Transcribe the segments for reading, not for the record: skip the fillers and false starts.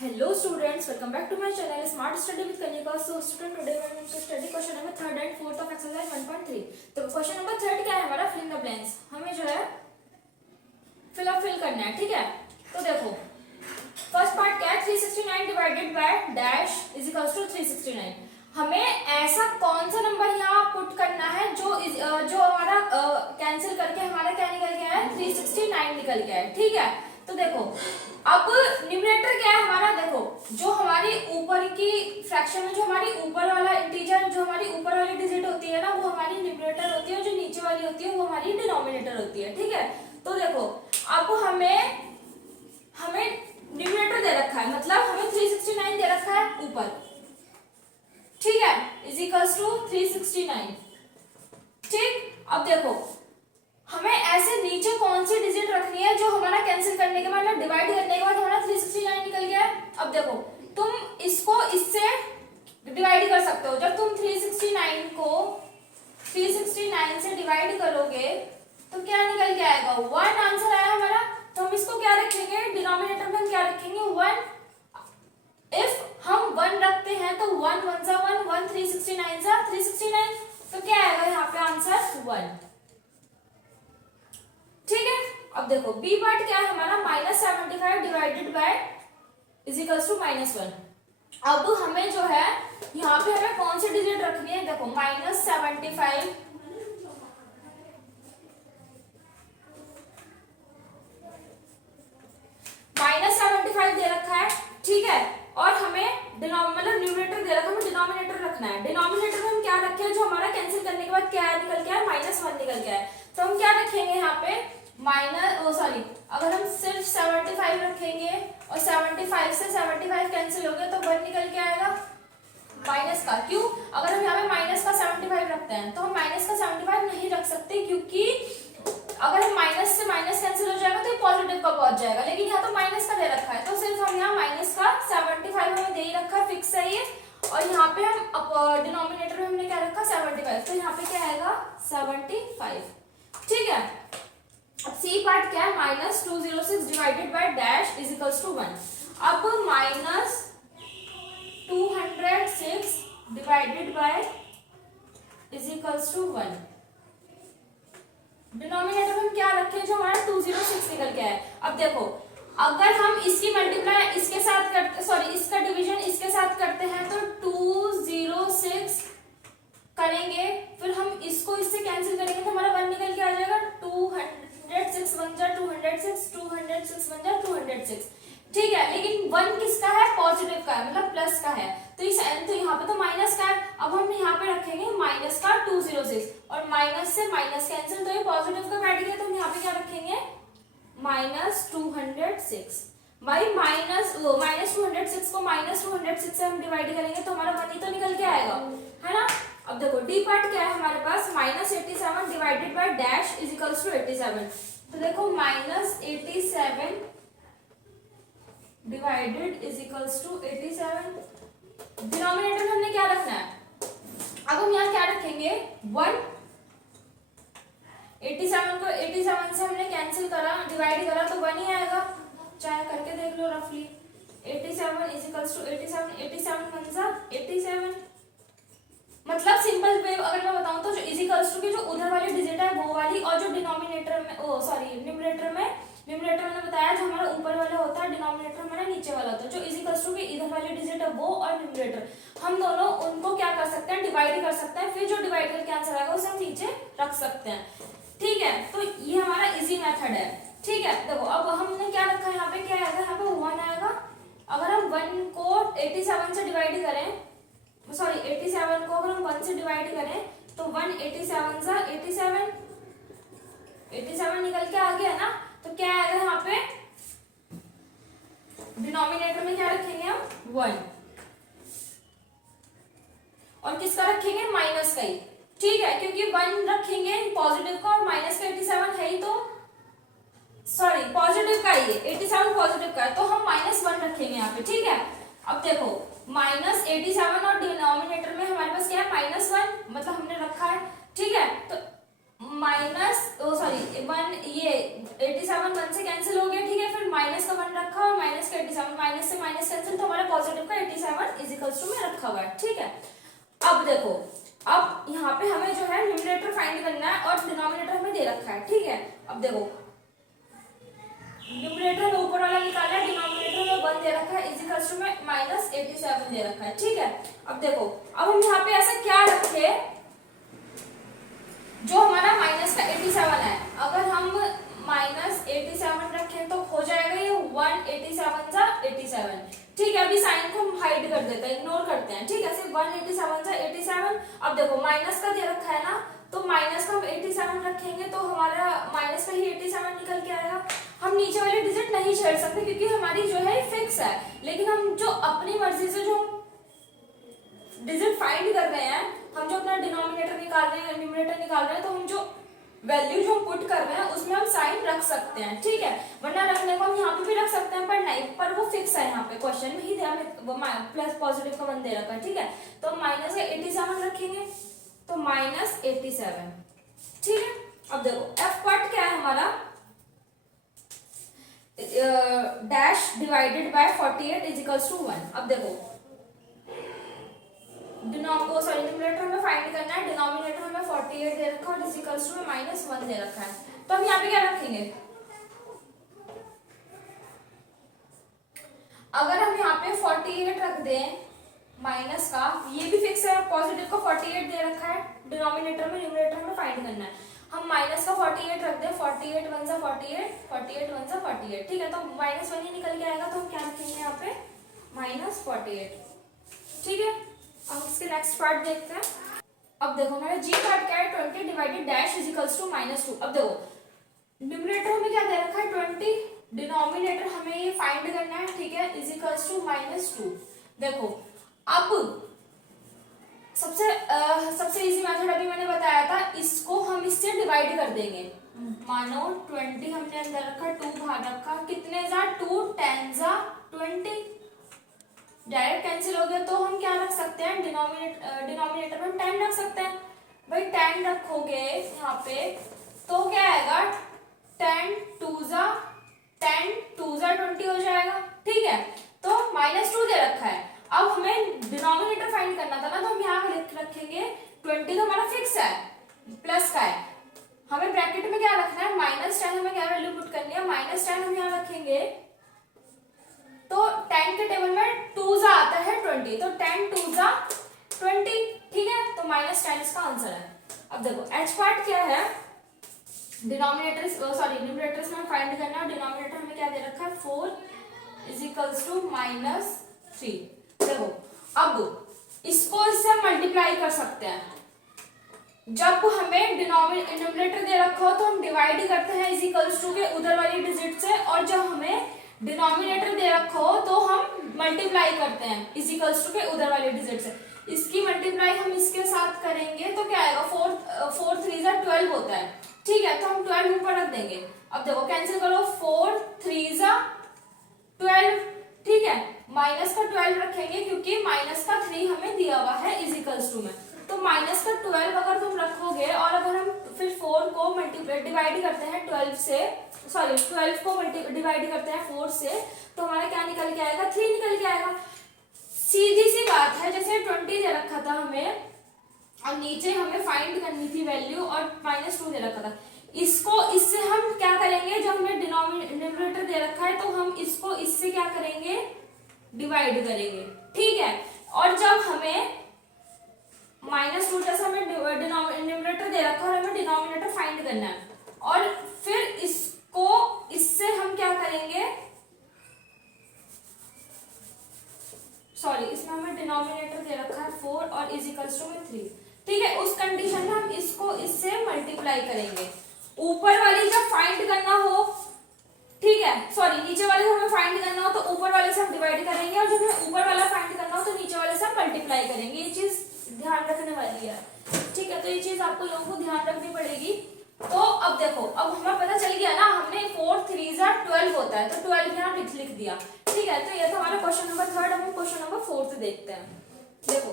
Hello students, welcome back to my channel Smart Study with Kanika. So student, today we are going to study question number 3rd and 4th of exercise 1.3. तो question number 3rd क्या है हमारा, fill in the blanks. हमें जो है fill करना है. ठीक है, तो देखो फर्स्ट पार्ट क्या है, 369 divided by dash is equals to 369. हमें ऐसा कौन सा नंबर यहाँ पुट करना है जो हमारा कैंसिल करके हमारा क्या निकल गया है, 369 निकल गया है. ठीक है, तो देखो अब न्यूमरेटर क्या है हमारा, देखो जो हमारी ऊपर की फ्रैक्शन में जो हमारी ऊपर वाला इंटीजर, जो हमारी ऊपर वाली डिजिट होती है ना, वो हमारी न्यूमरेटर होती है, जो नीचे वाली होती है वो हमारी डिनोमिनेटर होती है. ठीक है, तो देखो अब हमें न्यूमरेटर दे रखा है, मतलब हमें 369 दे रखा है ऊपर. ठीक है, इज इक्वल्स टू 369. ठीक, अब देखो हमें ऐसे नीचे कौन सी डिजिट रखनी है जो हमारा कैंसिल करने के बाद, डिवाइड करने के बाद हमारा 369 निकल गया है. अब देखो तुम इसको इससे डिवाइड कर सकते हो. जब तुम 369 को 369 से डिवाइड करोगे तो क्या निकल के आएगा, 1 आंसर आया हमारा. तो हम इसको क्या रखेंगे, डिनोमिनेटर में हम क्या रखेंगे, 1. इफ हम 1 रखते हैं तो 1 1 सा 1, 1 369 सा 369, तो क्या आएगा यहाँ पे आंसर 1. ठीक है, अब देखो बी पार्ट क्या है हमारा, -75 divided by is equals to -1. अब हमें जो है यहाँ पे हमें कौन सी डिजिट रखनी है, देखो -75 दे रखा है. ठीक है, और हमें मतलब न्यूमरेटर दे रखा है, हमें डिनोमिनेटर रखना है. डिनोमिनेटर में हम क्या रखे हैं, जो हमारा कैंसिल करने के बाद क्या निकल गया है, -1 निकल गया है. तो हम क्या रखेंगे यहाँ पे, अगर हम सिर्फ 75 रखेंगे और 75 से 75 कैंसिल हो गया तो 1 निकल के आएगा माइनस का. क्यों, अगर हम यहाँ पे माइनस का 75 रखते हैं तो हम माइनस का 75 नहीं रख सकते, क्योंकि अगर हम माइनस से माइनस कैंसिल हो जाएगा तो ये पॉजिटिव का पहुंच जाएगा. लेकिन यहाँ तो माइनस का दे रखा है, तो सिर्फ हम यहाँ माइनस का 75 हमें दे ही रखा है, फिक्स है ये. और यहाँ पे हम डिनोमिनेटर में हमने क्या रखा, 75, तो यहाँ पे क्या आएगा 75. ठीक है, अब सी पार्ट क्या है, -206 divided by dash is equals to 1. अब -206 divided by is equals to 1. Denominator में क्या रखें, जो हमारा 206 निकल के है. अब देखो अगर हम इसकी मल्टीप्लाई इसके साथ करते, इसका डिवीजन इसके साथ करते हैं तो 206 करेंगे, फिर हम इसको इससे कैंसिल करेंगे तो हमारा 1 निकल के आ जाएगा. 206 बन जा 206, 206 बन जा 206. ठीक है, लेकिन 1 किसका है, पॉजिटिव का है, मतलब प्लस का है. तो यहाँ पे तो माइनस का है. अब हम यहाँ पे रखेंगे माइनस का 206, और माइनस से माइनस कैंसिल, तो ये पॉजिटिव का बैठ गया. तो हम यहाँ पे क्या रखेंगे, -206. भाई -206 को -206 से हम डिवाइड करेंगे तो हमारा 1 ही तो निकल के आएगा, है ना. अब देखो डी पार्ट क्या है हमारे पास, -87 divided by dash is equals to 87. तो देखो -87 divided is equals to 87. Denominator में हमने क्या रखना है, अब हम यहाँ क्या रखेंगे, 1. 87 को 87 से हमने कैंसिल करा, डिवाइड करा तो 1 ही आएगा. चाहे करके देख लो रफली. 87 इज इक्वल्स टू 87, 87 1 जा 87. मतलब सिंपल वे अगर मैं बताऊं तो जो इज इक्वल्स टू की जो उधर वाली डिजिट है वो वाली, और जो डिनोमिनेटर में न्यूमरेटर मैंने बताया जो हमारा ऊपर वाला होता है, डिनोमिनेटर हमारा नीचे वाला होता है. जो इज इक्वल्स टू की इधर वाली डिजिट है वो, और न्यूमरेटर, हम दोनों उनको क्या कर सकते हैं, डिवाइड कर सकते हैं. फिर जो डिवाइड करके आंसर आएगा उसे हम नीचे रख सकते हैं. ठीक है, तो ये हमारा इजी मेथड है. ठीक है, देखो अब हमने क्या रखा है, यहाँ पे क्या आएगा, यहाँ पे 1 आएगा. अगर हम 1 को 87 से डिवाइड करें, 87 को अगर हम 1 से डिवाइड करें तो 1 87 सा 87 निकल के आ गया ना. तो क्या आएगा यहाँ पे, डिनोमिनेटर में क्या रखेंगे हम, 1, और किसका रखेंगे, माइनस का ही. ठीक है, क्योंकि 1 रखेंगे पॉजिटिव का, और माइनस का 87 है ही, तो पॉजिटिव का ही है, 87 पॉजिटिव का है, तो हम -1 रखेंगे यहाँ पे. ठीक है, अब देखो -87 और डिनोमिनेटर में हमारे पास क्या है, -1, मतलब हमने रखा है. ठीक है, तो माइनस सॉरी वन, ये 87 वन से कैंसिल हो गया, ठीक है। फिर माइनस का वन रखा और माइनस का 87, माइनस से माइनस कैंसिल, तो हमारा पॉजिटिव का 87 इज इक्वल्स टू में रखा हुआ है, ठीक है। अब देखो, अब यहाँ पे हमें जो है न्यूमरेटर फाइंड करना है और डिनोमिनेटर हमें दे रखा है, ठीक है। अब देखो, न्यूमरेटर में ऊपर वाला निकाला है, डिनोमिनेटर में 1 दे रखा है, इज इक्वल्स टू में माइनस 87 दे रखा है, ठीक है। अब देखो, अब हम यहाँ पे ऐसा क्या रखे जो हमारा माइनस का 87 है। अगर हम माइनस 87 रखें तो हो जाएगा ये 187 सा 87, ठीक है। अभी साइन को हम हाइड कर देते हैं, इग्नोर करते हैं, ठीक है। सिर्फ 187 सा 87। अब देखो माइनस का दे रखा है ना, तो माइनस का हम 87 रखेंगे तो हमारा माइनस का ही 87 निकल के आएगा। हम नीचे वाले डिजिट नहीं छेड़ सकते क्योंकि हमारी जो है फिक्स है, लेकिन हम जो अपनी मर्जी से जो डिजिट फाइंड कर रहे हैं, हम जो अपना डिनोमिनेटर निकाल रहे हैं, न्यूमरेटर निकाल रहे हैं, तो हम जो वैल्यू जो पुट कर रहे हैं उसमें हम साइन रख सकते हैं, ठीक है। वरना रखने को हम यहाँ पे भी रख सकते हैं, पर नहीं, पर वो फिक्स है यहाँ पे क्वेश्चन में ही प्लस पॉजिटिव का 1 दे रखा है, ठीक है। तो माइनस का 87 रखेंगे तो माइनस 87, ठीक है। अब देखो एफ पार्ट क्या है हमारा, dash divided by 48 is equals to 1। अब देखो न्यूमरेटर हमें फाइंड करना है, डिनोमिनेटर हमें 48 दे रखा है और इज इक्वल्स टू में -1 दे रखा है। तो हम यहाँ पे क्या रखेंगे, अगर हम यहाँ पे 48 रख दें माइनस का, ये भी फिक्स है, पॉजिटिव का 48 दे रखा है, डिनोमिनेटर में न्यूमरेटर में फाइंड करना है। हम माइनस का 48 रख दें, 48 1 सा 48, 48 1 सा 48, ठीक है। तो -1 ही निकल के आएगा, तो हम क्या रखेंगे यहाँ पे -48, ठीक है। अब इसके नेक्स्ट पार्ट देखते हैं। अब देखो हमारा जी पार्ट क्या है, 20 divided dash is equals to -2। अब देखो न्यूमरेटर हमें क्या दे रखा है 20, डिनोमिनेटर हमें ये फाइंड करना है, ठीक है, इज इक्वल्स टू -2। देखो अब सबसे इजी मेथड अभी मैंने बताया था, इसको हम इससे डिवाइड कर देंगे। मानो 20 हमने अंदर रखा, 2 बाहर रखा, कितने जा 2 10 जा 20, डायरेक्ट कैंसिल हो गया, तो हम क्या रख सकते हैं, डिनोमिनेटर में हम 10 रख सकते हैं। भाई 10 रखोगे यहाँ पे तो क्या आएगा, 10 2 जा 20 हो जाएगा, ठीक है। तो -2 दे रखा है। अब हमें डिनोमिनेटर फाइंड करना था ना, तो हम यहाँ रखेंगे 20, तो हमारा फिक्स है, प्लस का है। हमें ब्रैकेट में क्या रखना है, -10, हमें क्या वैल्यू पुट करनी है, -10 हम यहाँ रखेंगे, तो 10 के टेबल में 2 जा आता है 20, तो 10 2 जा 20, ठीक है। तो -10 इसका आंसर है। अब देखो एच पार्ट क्या है, डिनोमिनेटर न्यूमरेटर में फाइंड करना है, डिनोमिनेटर हमें क्या दे रखा है 4 इज इक्वल्स टू -3। देखो अब इसको इससे मल्टीप्लाई कर सकते हैं। जब हमें न्यूमरेटर दे रखा हो तो हम डिवाइड करते हैं इज इक्वल्स टू के उधर वाली डिजिट से, और जब हमें डिनोमिनेटर दे रखा हो तो हम मल्टीप्लाई करते हैं इज इक्वल्स टू के उधर वाले डिजिट से। इसकी मल्टीप्लाई हम इसके साथ करेंगे तो क्या आएगा, 4 3 जा 12 होता है, ठीक है। तो हम 12 ऊपर रख देंगे। अब देखो कैंसिल करो, 4 3 जा 12, ठीक है। माइनस का 12 रखेंगे क्योंकि माइनस का 3 हमें दिया हुआ है इज इक्वल्स टू में, तो माइनस का 12 अगर तुम रखोगे और अगर हम फिर 4 को डिवाइड करते हैं 12 से, 12 को डिवाइड करते हैं 4 से, तो हमारा क्या निकल के आएगा, 3 निकल के आएगा। सीधी सी बात है, जैसे 20 दे रखा था हमें और नीचे हमें फाइंड करनी थी वैल्यू और -2 दे रखा था, इसको इससे हम क्या करेंगे, जब हमें डिनोमिनेटर दे रखा है तो हम इसको इससे क्या करेंगे, डिवाइड करेंगे, ठीक है। और जब हमें -2 जैसा हमें न्यूमरेटर दे रखा है और हमें डिनोमिनेटर फाइंड करना है, और फिर इसको इससे हम क्या करेंगे, इसमें हमें डिनोमिनेटर दे रखा है 4 और इज इक्वल्स टू में 3, ठीक है। उस कंडीशन में हम इसको इससे मल्टीप्लाई करेंगे। ऊपर वाली जब फाइंड करना हो, ठीक है, नीचे वाले को हमें फाइंड करना हो तो ऊपर वाले से हम डिवाइड करेंगे, और जब हमें ऊपर वाला फाइंड करना हो तो नीचे वाले से हम मल्टीप्लाई करेंगे। ये चीज ध्यान रखने वाली है, ठीक है। तो ये चीज आपको लोगों को ध्यान रखनी पड़ेगी। तो अब देखो, अब हमें पता चल गया ना, हमने 4 3 जा 12 होता है, तो 12 यहाँ लिख दिया, ठीक है। तो ये तो हमारा क्वेश्चन नंबर 3। हम क्वेश्चन नंबर 4 देखते हैं। देखो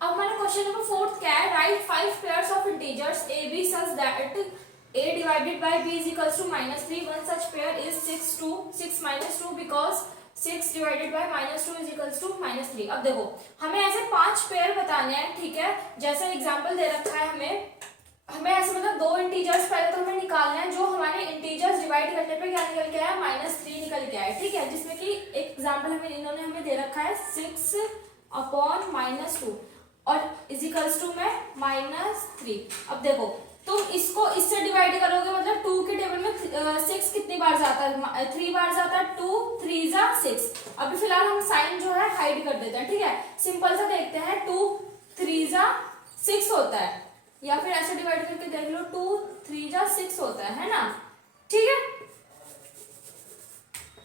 अब हमारा क्वेश्चन नंबर 4 क्या है, right 5 pairs of integers a b such that a divided by b is equals to -3. One such pair is 6 minus 2 because 6 divided by -2 is equals to -3. अब देखो हमें ऐसे 5 पेयर बताने हैं, ठीक है, जैसे एग्जांपल दे रखा है हमें ऐसे मतलब 2 इंटीजर्स पहले तो हमें निकालना है, जो हमारे इंटीजर्स डिवाइड करने पे क्या निकल के आया, -3 निकल के आया, ठीक है, जिसमें कि एक एग्जांपल इन्होंने हमें दे रखा है 6/-2 और इज इक्वल्स टू में -3। अब देखो तुम इसको इससे डिवाइड करोगे, मतलब 2 के टेबल में 6 कितनी बार जाता है, 3 बार जाता है, 2 3 जा 6। अभी फिलहाल हम साइन जो है हाइड कर देते हैं, ठीक है, सिंपल सा देखते हैं, 2 3 जा 6 होता है, या फिर ऐसे डिवाइड करके देख लो, 2 3 जा 6 होता है ना, ठीक है।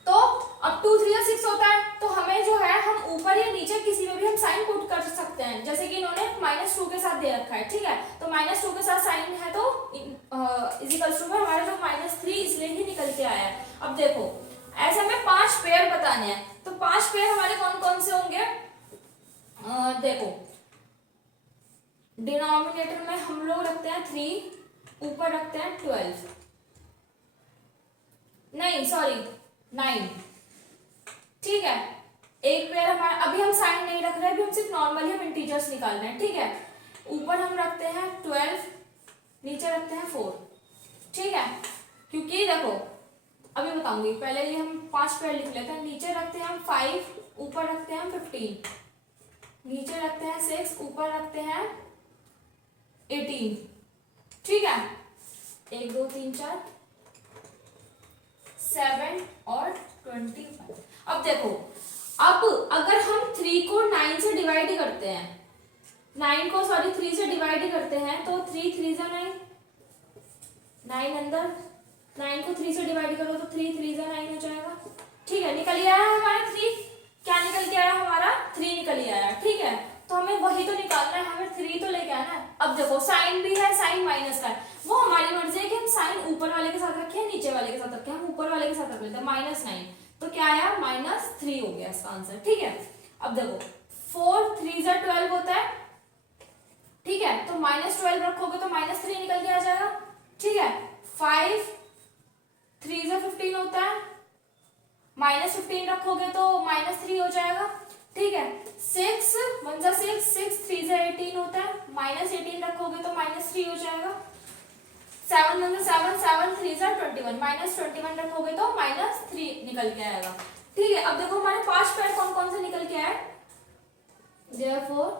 तो अब 2 3 या 6 होता है, तो हमें जो है हम ऊपर या नीचे किसी में भी हम साइन पुट कर सकते हैं, जैसे कि इन्होंने -2 के साथ दे रखा है, ठीक है, तो -2 के साथ साइन है तो इज इक्वल्स टू में हमारा जो -3 इसलिए ही निकल के आया है। अब देखो ऐसे हमें 5 पेयर बताने हैं, तो 5 पेयर हमारे कौन कौन से होंगे, देखो डिनोमिनेटर में हम लोग रखते हैं 3, ऊपर रखते हैं 12, नहीं सॉरी 9, ठीक है, एक पेयर हमारा, अभी हम साइन नहीं रख रहे हैं, अभी हम सिर्फ नॉर्मली हम इंटीजर्स निकाल रहे हैं, ठीक है, ऊपर हम रखते हैं 12, नीचे रखते हैं 4, ठीक है, क्योंकि देखो अभी बताऊंगी, पहले ये हम 5 पेयर लिख लेते हैं, नीचे रखते हैं हम 5, ऊपर रखते हैं हम 15, नीचे रखते हैं 6, ऊपर रखते हैं 18, ठीक है, 1 2 3 4 7 और 21। अब देखो अब अगर हम 3 को 9 से डिवाइड करते हैं, 9 को सॉरी 3 से डिवाइड करते हैं, तो 3 3 जा 9, 9 अंदर, 9 को 3 से डिवाइड करो तो 3 3 जा 9 हो जाएगा, ठीक है, निकल आया हमारा 3, क्या निकल के आया हमारा 3 निकल आया, ठीक है, तो हमें वही तो निकालना है, हमें 3 तो लेके आना है। अब देखो साइन भी है, साइन माइनस का है, वो हमारी मर्जी है कि हम साइन ऊपर वाले के साथ रखें नीचे वाले के साथ रखें, हम ऊपर वाले के साथ रख लेते हैं, -9, तो क्या आया -3 हो गया इसका आंसर, ठीक है। अब देखो 4 3 जा 12 होता है, ठीक है, तो -12 रखोगे तो -3 निकल के आ जाएगा, ठीक है, 5 3 जा 15 होता है, -15 रखोगे तो -3 हो जाएगा, ठीक है, 6 1 जा 6 6 3 जा 18 होता है, -18 रखोगे तो -3 हो जाएगा, 7 1 जा 7 7 3 जा 21, -21 रखोगे तो -3 निकल के आएगा, ठीक है। अब देखो हमारे 5 पेयर कौन कौन से निकल के आए, therefore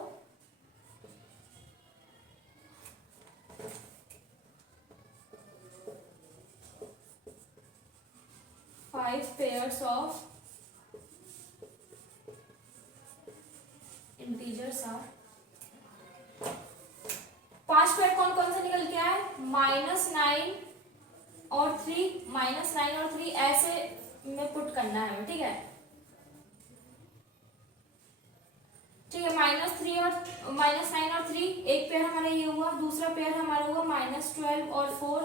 5 pairs of integers are, 5 pair कौन कौन से निकल के आए, -9 और 3, -9 और 3 ऐसे में पुट करना है हमें, ठीक है, ठीक है, -3 और -9 और 3, एक पेयर हमारा ये हुआ, दूसरा पेयर हमारा हुआ -12 और 4,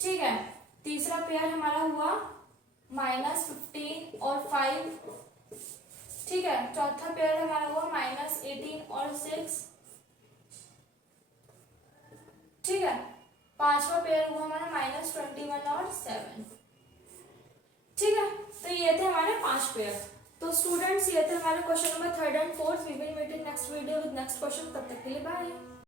ठीक है, तीसरा पेयर हमारा हुआ -15 और 5, ठीक है, चौथा पेयर हमारा हुआ -18 और 6, ठीक है, पांचवा पेयर हुआ हमारा -21 और 7, ठीक है, तो ये थे हमारे 5 पेयर। तो स्टूडेंट्स ये थे हमारे question number 3rd and 4th। We will meet in next video with next question. तब तक के लिए बाय।